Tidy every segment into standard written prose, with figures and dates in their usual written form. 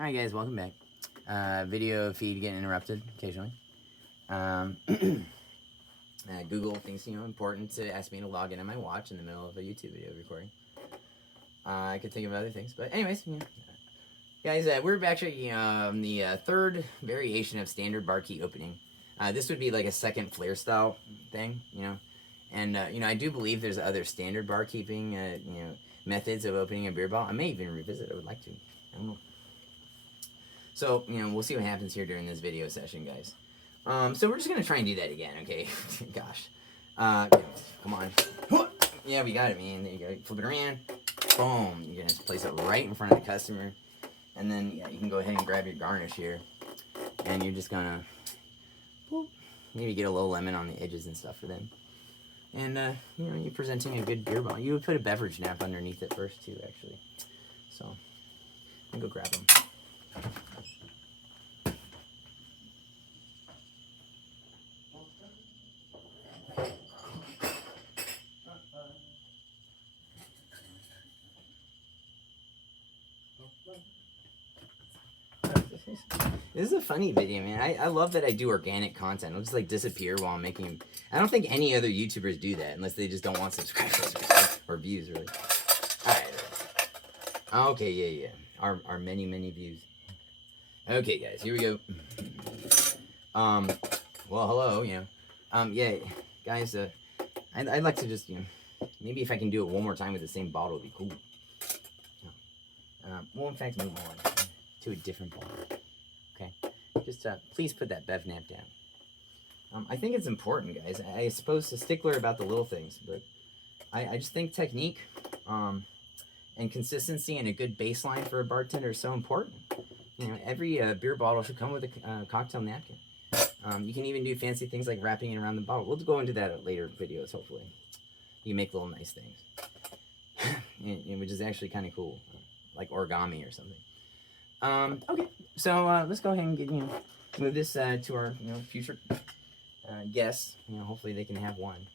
Alright guys, welcome back. Video feed getting interrupted occasionally. Google thinks, important to ask me to log in on my watch in the middle of a YouTube video recording. I could think of other things, but anyways, guys, we're actually the third variation of standard bar key opening. This would be like a second flare style thing, and I do believe there's other standard bar keeping, methods of opening a beer bottle. I may even revisit. I would like to. I don't know. So, we'll see what happens here during this video session, guys. So we're just going to try and do that again, okay? Gosh. Come on. Yeah, we got it, man. There you go. Flip it around. Boom. You're going to place it right in front of the customer. And then, you can go ahead and grab your garnish here. And you're just going to maybe get a little lemon on the edges and stuff for them. And, you're presenting a good beer bottle. You would put a beverage nap underneath it first, too, actually. So, I'm going to go grab them. This is a funny video, man. I love that I do organic content. It'll just disappear while I'm making. I don't think any other YouTubers do that unless they just don't want subscribers or views, really. All right. Okay, yeah. Our many views. Okay, guys, here we go. Well, hello, yeah, guys, I'd like to just, maybe if I can do it one more time with the same bottle, it'd be cool. Well, in fact, move on to a different bottle. Okay, just please put that bev nap down. I think it's important, guys. I suppose a stickler about the little things, but I just think technique, and consistency and a good baseline for a bartender is so important. Every beer bottle should come with a cocktail napkin. You can even do fancy things like wrapping it around the bottle. We'll go into that at later videos, hopefully. You make little nice things, which is actually kind of cool, like origami or something. Okay, so let's go ahead and get move this to our future guests. Hopefully they can have one.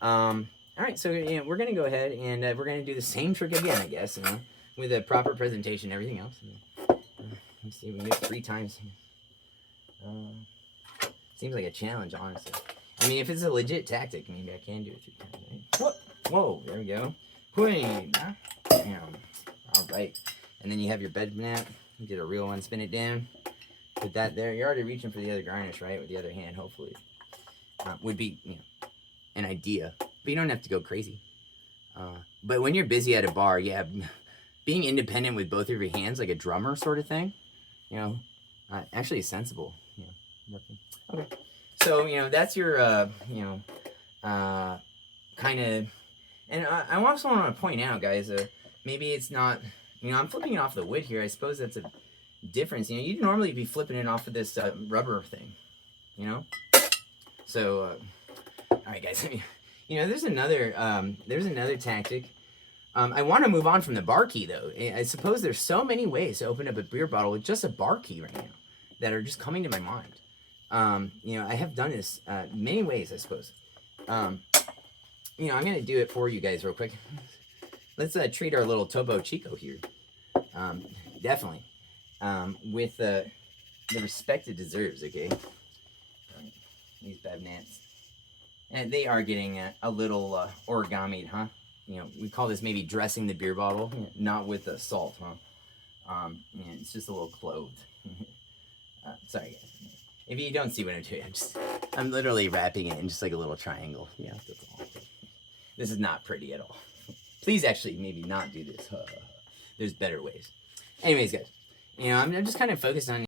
All right, so we're gonna go ahead and we're gonna do the same trick again, I guess, with a proper presentation and everything else. Let's see, we can do it 3 times. Seems like a challenge, honestly. I mean, if it's a legit tactic, maybe I can do it 3 times. Right? Whoa, there we go. All right, and then you have your bed nap. You get a real one, spin it down, put that there. You're already reaching for the other garnish, right, with the other hand. Hopefully, would be an idea. But you don't have to go crazy. But when you're busy at a bar, yeah, being independent with both of your hands, like a drummer sort of thing, actually is sensible. Working. Okay. So, that's your, kind of, and I also want to point out, guys, maybe it's not, I'm flipping it off the wood here. I suppose that's a difference. You'd normally be flipping it off of this rubber thing, So, all right, guys, there's another tactic. I want to move on from the bar key, though. I suppose there's so many ways to open up a beer bottle with just a bar key right now that are just coming to my mind. I have done this many ways, I suppose. I'm going to do it for you guys real quick. Let's treat our little Topo Chico here. Definitely. With the respect it deserves, okay? Right. These bad naps. And they are getting a little origami'd, huh? We call this maybe dressing the beer bottle, not with salt, huh? It's just a little clothed. Sorry, guys. If you don't see what I'm doing, I'm literally wrapping it in just like a little triangle. Yeah, that's all. This is not pretty at all. Please actually maybe not do this. There's better ways. Anyways, guys, I'm just kind of focused on